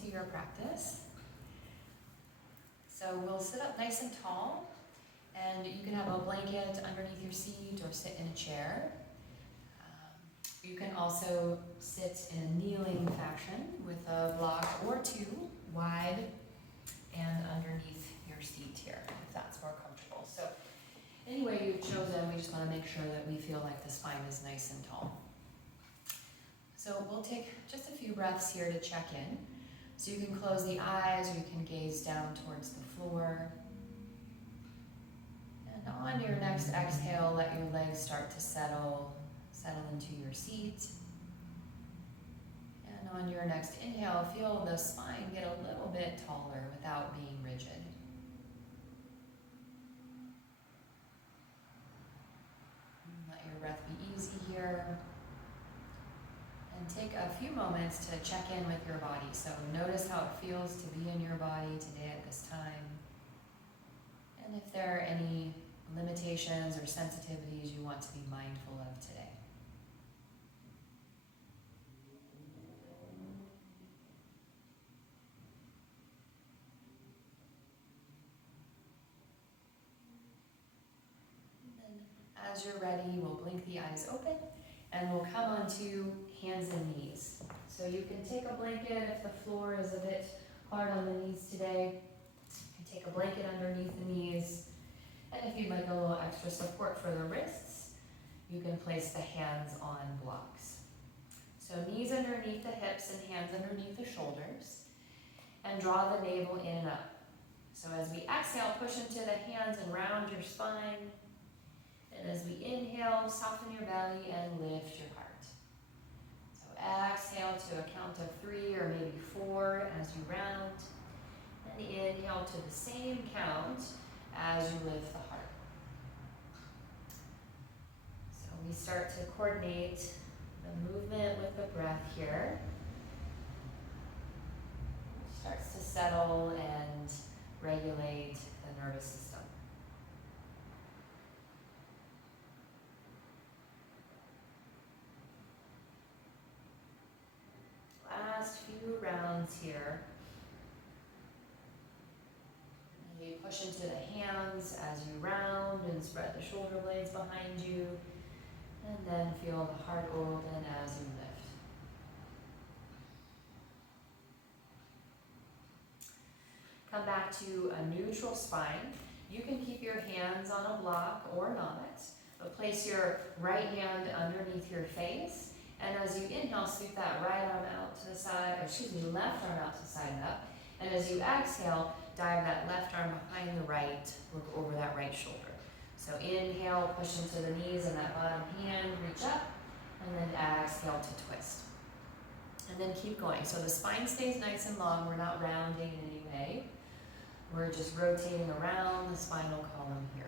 to your practice. So we'll sit up nice and tall, and you can have a blanket underneath your seat or sit in a chair. You can also sit in a kneeling fashion with a block or two wide and underneath your seat here, if that's more comfortable. So any way you've chosen, we just want to make sure that we feel like the spine is nice and tall. So we'll take just a few breaths here to check in. So you can close the eyes or you can gaze down towards the floor. And on your next exhale, let your legs start to settle into your seat. And on your next inhale, feel the spine get a little bit taller without being rigid. Let your breath be easy here. And take a few moments to check in with your body. So notice how it feels to be in your body today at this time. And if there are any limitations or sensitivities you want to be mindful of today. As you're ready, we'll blink the eyes open and we'll come onto hands and knees. So you can take a blanket if the floor is a bit hard on the knees today. You can take a blanket underneath the knees. And if you'd like a little extra support for the wrists, you can place the hands on blocks. So knees underneath the hips and hands underneath the shoulders. And draw the navel in and up. So as we exhale, push into the hands and round your spine. And as we inhale, soften your belly and lift your heart. So exhale to a count of 3 or maybe 4 as you round. And inhale to the same count as you lift the heart. So we start to coordinate the movement with the breath here. It starts to settle and regulate the nervous system. Last few rounds here. And you push into the hands as you round and spread the shoulder blades behind you. And then feel the heart open as you lift. Come back to a neutral spine. You can keep your hands on a block or not, but place your right hand underneath your face. And as you inhale, sweep that right arm out to the side, left arm out to the side and up. And as you exhale, dive that left arm behind the right, look over that right shoulder. So inhale, push into the knees and that bottom hand, reach up, and then exhale to twist. And then keep going. So the spine stays nice and long, we're not rounding in any way. We're just rotating around the spinal column here.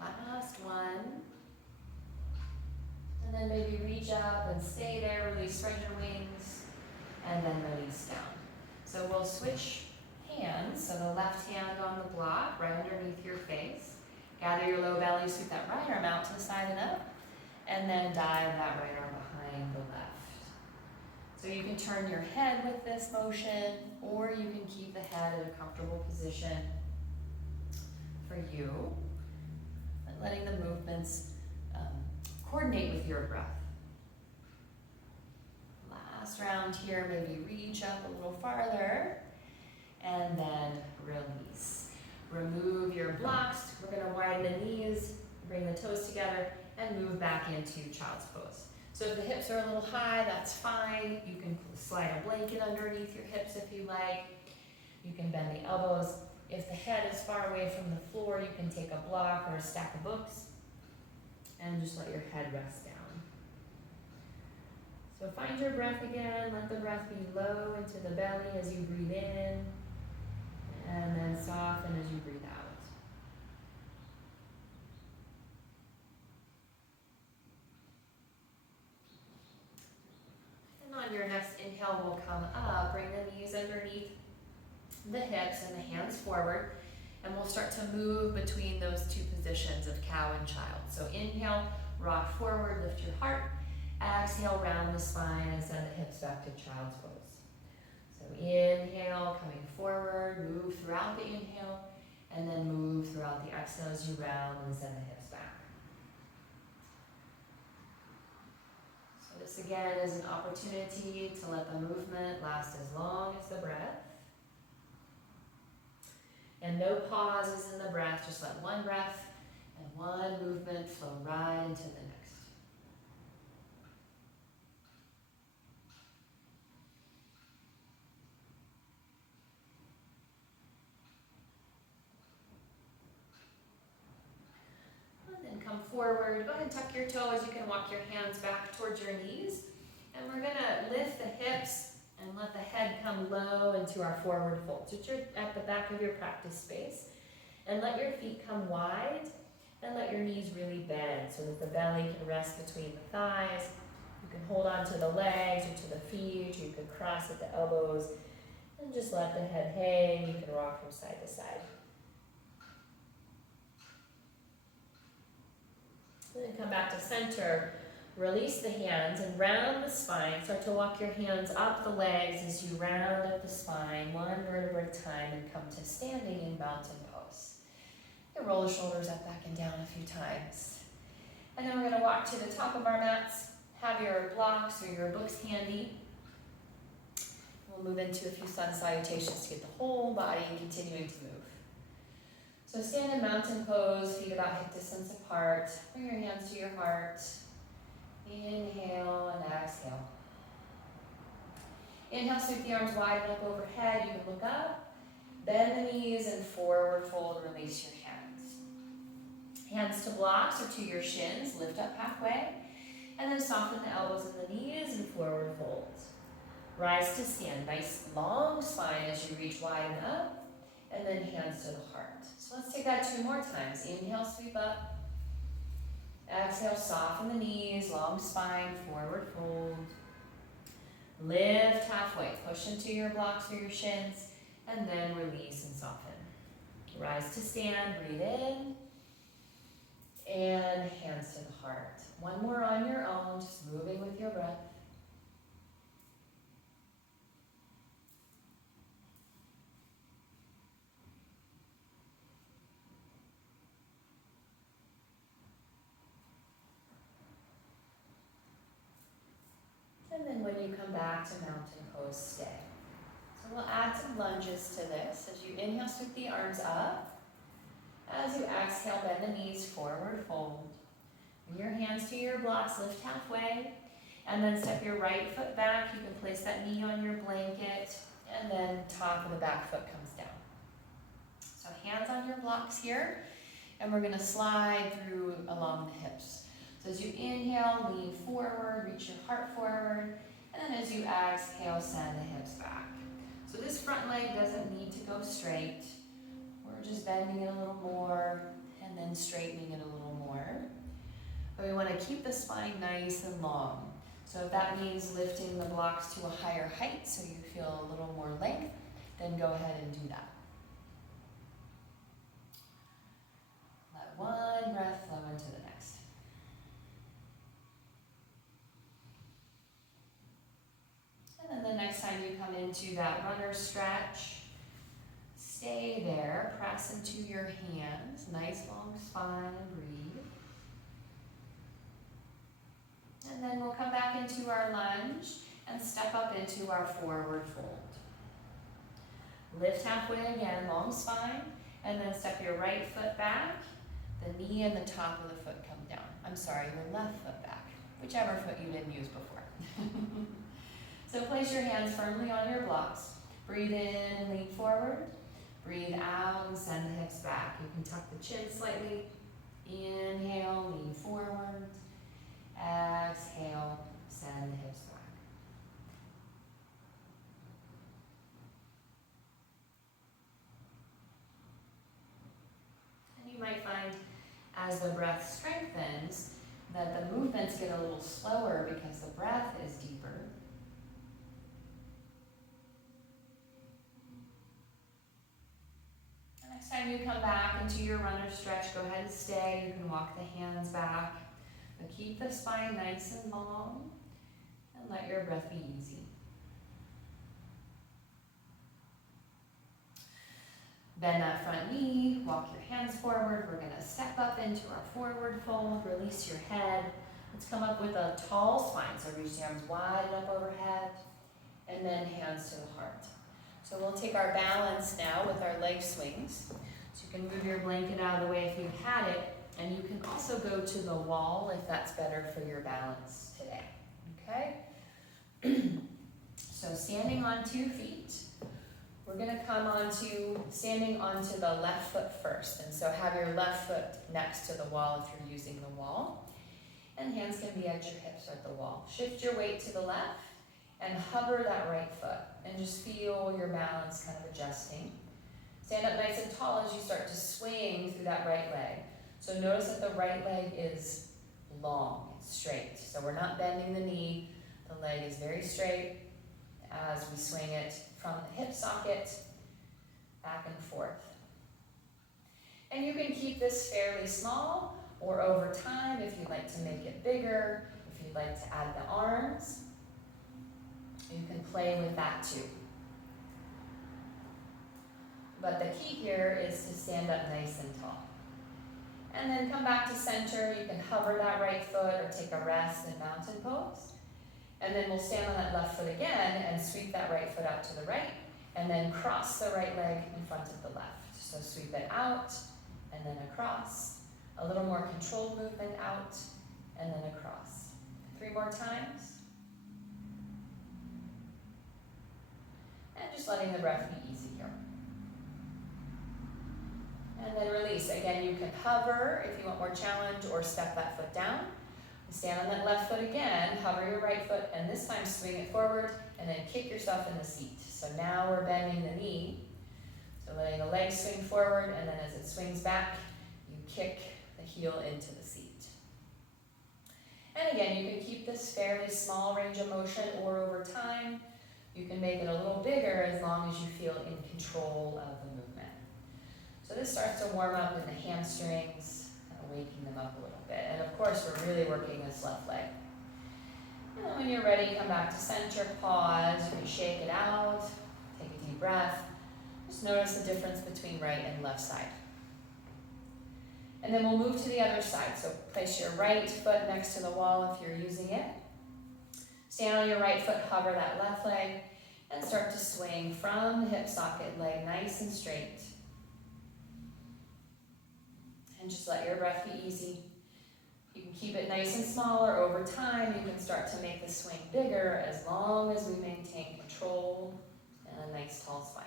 Last one. And then maybe reach up and stay there, really spread your wings, and then release down. So we'll switch hands, so the left hand on the block, right underneath your face. Gather your low belly, sweep that right arm out to the side and up, and then dive that right arm behind the left. So you can turn your head with this motion, or you can keep the head in a comfortable position for you. Letting the movements coordinate with your breath. Last round here, maybe reach up a little farther and then release. Remove your blocks. We're going to widen the knees, bring the toes together, and move back into child's pose. So if the hips are a little high, that's fine. You can slide a blanket underneath your hips if you like. You can bend the elbows. If the head is far away from the floor, you can take a block or a stack of books and just let your head rest down. So find your breath again. Let the breath be low into the belly as you breathe in, and then soften as you breathe out. And on your next inhale, we'll come up, bring the knees underneath the hips and the hands forward, and we'll start to move between those two positions of cow and child. So inhale, rock forward, lift your heart. Exhale, round the spine and send the hips back to child's pose. So inhale, coming forward, move throughout the inhale, and then move throughout the exhale as you round and send the hips back. So this again is an opportunity to let the movement last as long as the breath. And no pauses in the breath, just let one breath and one movement flow right into the next. Come forward, go ahead and tuck your toes. You can walk your hands back towards your knees. And we're gonna lift the hips and let the head come low into our forward fold. So you're at the back of your practice space. And let your feet come wide and let your knees really bend so that the belly can rest between the thighs. You can hold on to the legs or to the feet, or you can cross at the elbows and just let the head hang. You can rock from side to side. Then come back to center, release the hands and round the spine. Start to walk your hands up the legs as you round up the spine, one vertebra at a time, and come to standing in mountain pose. You roll the shoulders up, back and down a few times. And then we're gonna walk to the top of our mats, have your blocks or your books handy. We'll move into a few sun salutations to get the whole body continuing to move. So stand in mountain pose, feet about hip distance apart. Bring your hands to your heart. Inhale and exhale. Inhale, sweep the arms wide, look overhead. You can look up, bend the knees and forward fold, release your hands. Hands to blocks or to your shins, lift up halfway. And then soften the elbows and the knees and forward fold. Rise to stand, nice long spine as you reach wide and up. And then hands to the heart. So let's take that 2 more times. Inhale, sweep up. Exhale, soften the knees, long spine, forward fold. Lift halfway, push into your blocks or your shins, and then release and soften. Rise to stand, breathe in, and hands to the heart. One more on your own, just moving with your breath. And then when you come back to mountain pose, stay. So we'll add some lunges to this. As you inhale, sweep the arms up. As you exhale, bend the knees, forward fold. Bring your hands to your blocks, lift halfway. And then step your right foot back. You can place that knee on your blanket. And then top of the back foot comes down. So hands on your blocks here. And we're gonna slide through along the hips. So as you inhale, lean forward, reach your heart forward, and then as you exhale, send the hips back. So this front leg doesn't need to go straight. We're just bending it a little more and then straightening it a little more. But we want to keep the spine nice and long. So if that means lifting the blocks to a higher height so you feel a little more length, then go ahead and do that. Let one breath flow into the next. And then the next time you come into that runner stretch, stay there, press into your hands, nice long spine, breathe. And then we'll come back into our lunge and step up into our forward fold. Lift halfway again, long spine, and then step your right foot back, the knee and the top of the foot come down. I'm sorry, your left foot back, whichever foot you didn't use before. So place your hands firmly on your blocks. Breathe in and lean forward. Breathe out and send the hips back. You can tuck the chin slightly. Inhale, lean forward. Exhale, send the hips back. And you might find as the breath strengthens that the movements get a little slower because the breath is deeper. Next time you come back into your runner stretch, go ahead and stay. You can walk the hands back. But keep the spine nice and long and let your breath be easy. Bend that front knee, walk your hands forward. We're gonna step up into our forward fold, release your head. Let's come up with a tall spine, so reach the arms wide up overhead, and then hands to the heart. So we'll take our balance now with our leg swings. So you can move your blanket out of the way if you had it, and you can also go to the wall if that's better for your balance today, okay? So standing on 2 feet, we're gonna come onto standing onto the left foot first. And so have your left foot next to the wall if you're using the wall. And hands can be at your hips or at the wall. Shift your weight to the left and hover that right foot. And just feel your balance kind of adjusting. Stand up nice and tall as you start to swing through that right leg. So notice that the right leg is long, it's straight. So we're not bending the knee. The leg is very straight as we swing it from the hip socket back and forth. And you can keep this fairly small, or over time if you'd like to make it bigger, if you'd like to add the arms, you can play with that too. But the key here is to stand up nice and tall. And then come back to center. You can hover that right foot or take a rest in mountain pose. And then we'll stand on that left foot again and sweep that right foot out to the right, and then cross the right leg in front of the left. So sweep it out, and then across. A little more controlled movement out, and then across. 3 more times. And just letting the breath be easy here. And then release. Again, you can hover if you want more challenge, or step that foot down. Stand on that left foot again, hover your right foot, and this time swing it forward, and then kick yourself in the seat. So now we're bending the knee. So letting the leg swing forward, and then as it swings back, you kick the heel into the seat. And again, you can keep this fairly small range of motion, or over time, you can make it a little bigger as long as you feel in control of the movement. So this starts to warm up in the hamstrings, waking them up a little bit. And of course, we're really working this left leg. And then when you're ready, come back to center, pause, shake it out, take a deep breath. Just notice the difference between right and left side. And then we'll move to the other side. So place your right foot next to the wall if you're using it. Stand on your right foot, hover that left leg, and start to swing from the hip socket, leg nice and straight. And just let your breath be easy. You can keep it nice and small, or over time you can start to make the swing bigger as long as we maintain control and a nice tall spine.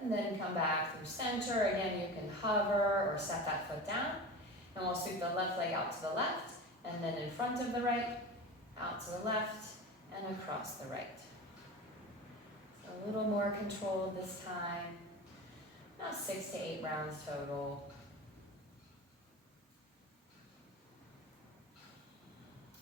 And then come back through center. Again, you can hover or set that foot down. And we'll sweep the left leg out to the left, and then in front of the right, out to the left, and across the right. So a little more controlled this time. Now 6 to 8 rounds total.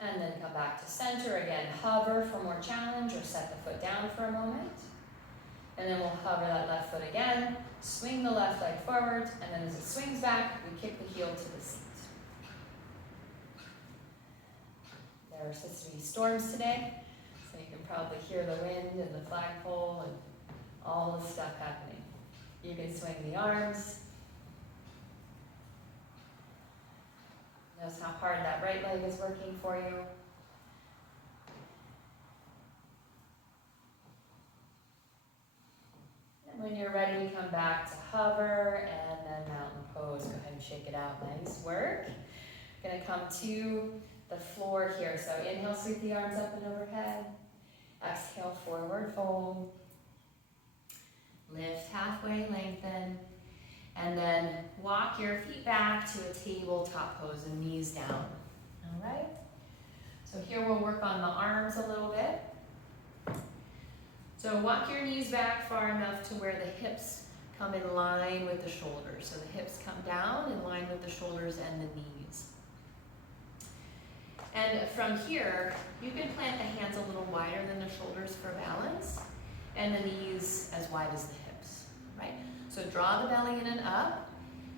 And then come back to center. Again, hover for more challenge, or set the foot down for a moment. And then we'll hover that left foot again, swing the left leg forward, and then as it swings back, we kick the heel to the seat. There are supposed to be storms today, so you can probably hear the wind and the flagpole and all the stuff happening. You can swing the arms. Notice how hard that right leg is working for you. And when you're ready, come back to hover, and then mountain pose. Go ahead and shake it out. Nice work. Gonna come to the floor here. So inhale, sweep the arms up and overhead. Exhale, forward fold. Lift halfway, lengthen. And then walk your feet back to a tabletop pose and knees down. All right? So here we'll work on the arms a little bit. So walk your knees back far enough to where the hips come in line with the shoulders. So the hips come down in line with the shoulders and the knees. And from here, you can plant the hands a little wider than the shoulders for balance, and the knees as wide as the hips, right? So draw the belly in and up,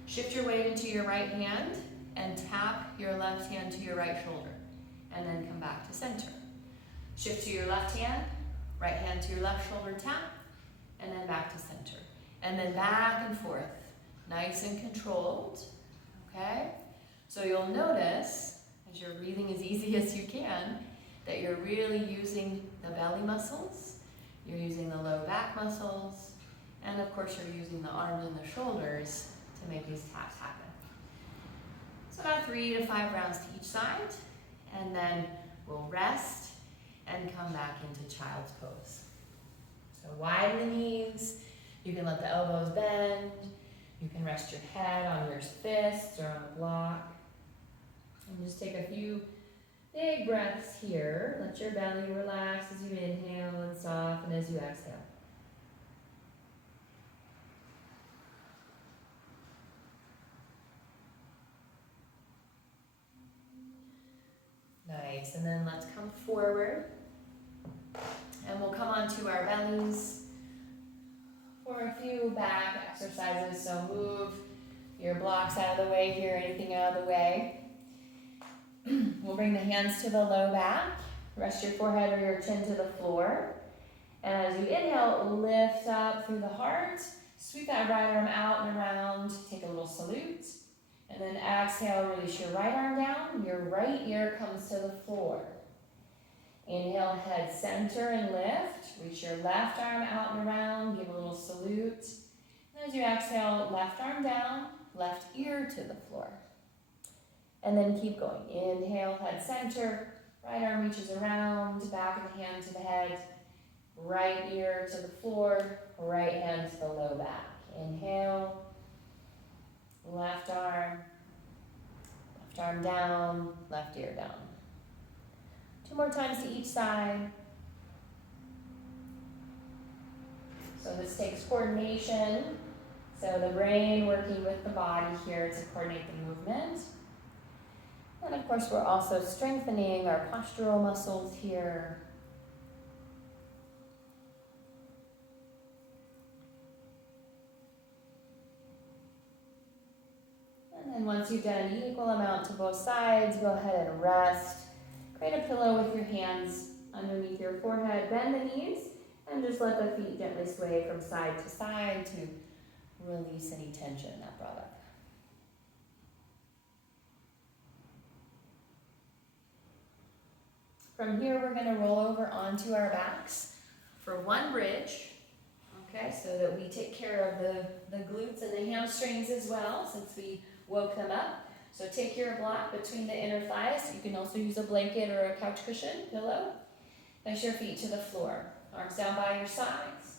shift your weight into your right hand, and tap your left hand to your right shoulder, and then come back to center. Shift to your left hand, right hand to your left shoulder, tap, and then back to center. And then back and forth, nice and controlled, okay? So you'll notice, as you're breathing as easy as you can, that you're really using the belly muscles, you're using the low back muscles, and of course you're using the arms and the shoulders to make these taps happen. So about 3 to 5 rounds to each side, and then we'll rest and come back into child's pose. So widen the knees, you can let the elbows bend, you can rest your head on your fists or on a block. And just take a few big breaths here. Let your belly relax as you inhale and soften as you exhale. Nice, and then let's come forward. And we'll come onto our bellies for a few back exercises. So move your blocks out of the way here, anything out of the way. We'll bring the hands to the low back. Rest your forehead or your chin to the floor. And as you inhale, lift up through the heart. Sweep that right arm out and around. Take a little salute. And then exhale, release your right arm down. Your right ear comes to the floor. Inhale, head center and lift. Reach your left arm out and around. Give a little salute. And as you exhale, left arm down, left ear to the floor. And then keep going. Inhale, head center. Right arm reaches around. Back of the hand to the head. Right ear to the floor. Right hand to the low back. Inhale. Left arm down, left ear down. 2 more times to each side. So this takes coordination. So the brain working with the body here to coordinate the movement. And of course, we're also strengthening our postural muscles here. And then once you've done an equal amount to both sides, go ahead and rest. Create a pillow with your hands underneath your forehead. Bend the knees and just let the feet gently sway from side to side to release any tension that brought up. From here, we're going to roll over onto our backs for one bridge. Okay, so that we take care of the glutes and the hamstrings as well, since we woke them up. So take your block between the inner thighs. You can also use a blanket or a couch cushion, pillow. Place your feet to the floor. Arms down by your sides.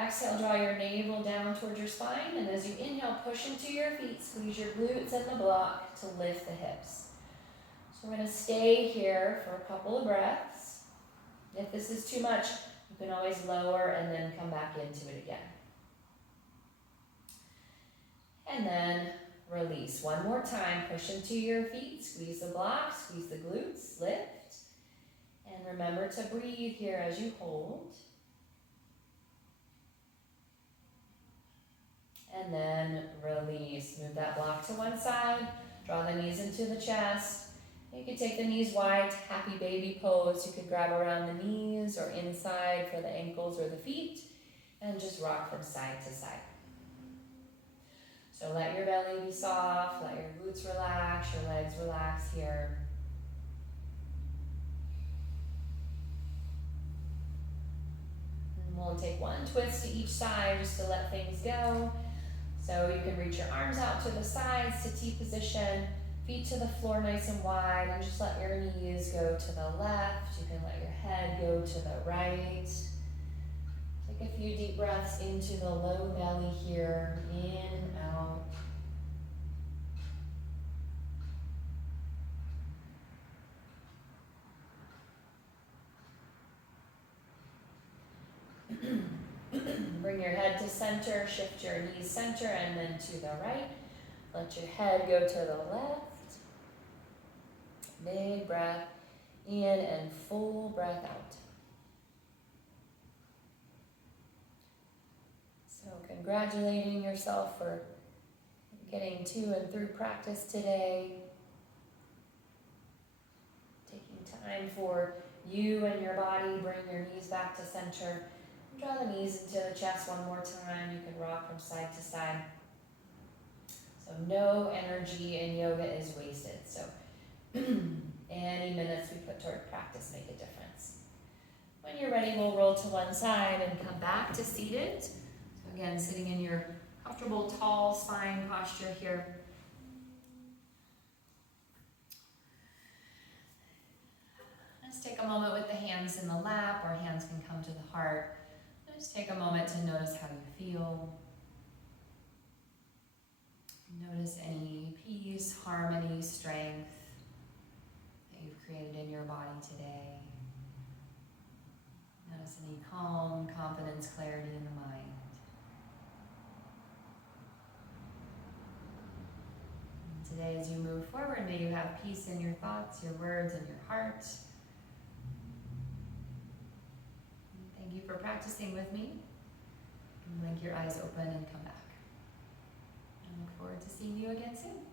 Exhale, draw your navel down towards your spine. And as you inhale, push into your feet. Squeeze your glutes and the block to lift the hips. So we're going to stay here for a couple of breaths. If this is too much, you can always lower and then come back into it again. And then release. One more time. Push into your feet. Squeeze the block. Squeeze the glutes. Lift. And remember to breathe here as you hold. And then release. Move that block to one side. Draw the knees into the chest. You can take the knees wide, happy baby pose. You could grab around the knees or inside for the ankles or the feet. And just rock from side to side. So let your belly be soft, let your glutes relax, your legs relax here. And we'll take one twist to each side just to let things go. So you can reach your arms out to the sides to T position, feet to the floor nice and wide, and just let your knees go to the left. You can let your head go to the right. Take a few deep breaths into the low belly here, in, out. Bring your head to center, shift your knees center and then to the right. Let your head go to the left. Big breath in and full breath out. So congratulating yourself for getting to and through practice today. Taking time for you and your body. Bring your knees back to center. Draw the knees into the chest one more time. You can rock from side to side. So no energy in yoga is wasted. So any minutes we put toward practice make a difference. When you're ready, we'll roll to one side and come back to seated. So again, sitting in your comfortable tall spine posture here. Let's take a moment with the hands in the lap, or hands can come to the heart. Just take a moment to notice how you feel. Notice any peace, harmony, strength that you've created in your body today. Notice any calm, confidence, clarity in the mind. And today, as you move forward, may you have peace in your thoughts, your words, and your heart. Thank you for practicing with me. And blink your eyes open and come back. I look forward to seeing you again soon.